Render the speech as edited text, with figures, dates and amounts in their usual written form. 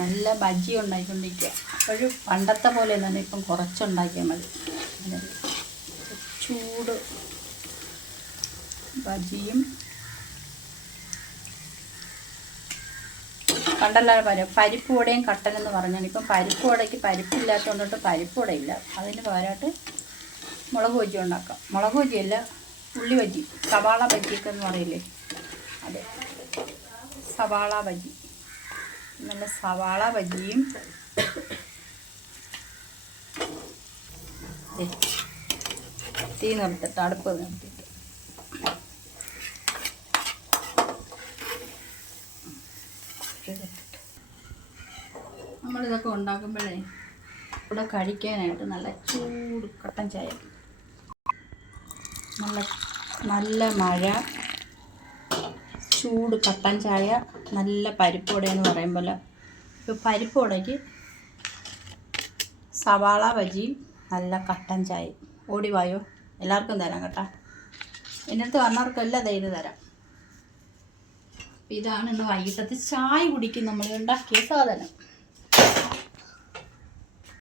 നല്ല ബജ്ജി ഉണ്ടാക്കിക്കൊണ്ടിരിക്കുക. അപ്പോഴും പണ്ടത്തെ പോലെ തന്നെ ഇപ്പം കുറച്ചുണ്ടാക്കിയാൽ മതി. ചൂട് ബജിയും പണ്ടെല്ലാവരും പരിപ്പ് വടയും കട്ടനെന്ന് പറഞ്ഞാൽ ഇപ്പം പരിപ്പ് വടയ്ക്ക് പരിപ്പില്ലാത്തതുകൊണ്ടിട്ട് പരിപ്പ് വടയില്ല. അതിന് പകരമായിട്ട് മുളക് ബജി ഉണ്ടാക്കാം. മുളക് ബജിയല്ല, ഉള്ളി ബജി, സവാള ബജിയൊക്കെ എന്ന് പറയില്ലേ, അതെ, സവാള ബജി. നല്ല സവാള ബജിയും തീ നിർത്തിട്ട് അടുപ്പ് നിർത്തിയിട്ട് നമ്മളിതൊക്കെ ഉണ്ടാക്കുമ്പോഴേ ഇവിടെ കഴിക്കാനായിട്ട് നല്ല ചൂട് കട്ടൻ ചായ, നല്ല മഴ, ചൂട് കട്ടൻ ചായ, നല്ല പരിപ്പ് വടയെന്ന് പറയുമ്പോൾ ഇപ്പോൾ പരിപ്പ് വടയ്ക്ക് സവാള ബജിയും നല്ല കട്ടൻ ചായ. ഓടിവായോ, എല്ലാവർക്കും തരാം കേട്ടോ. എന്നടുത്ത് വന്നവർക്കെല്ലാം ഇത് തരാം. ഇതാണ് ഇന്ന് വൈകിട്ടത്തെ ചായ കുടിക്കും നമ്മൾ ഉണ്ടാക്കിയ സാധനം.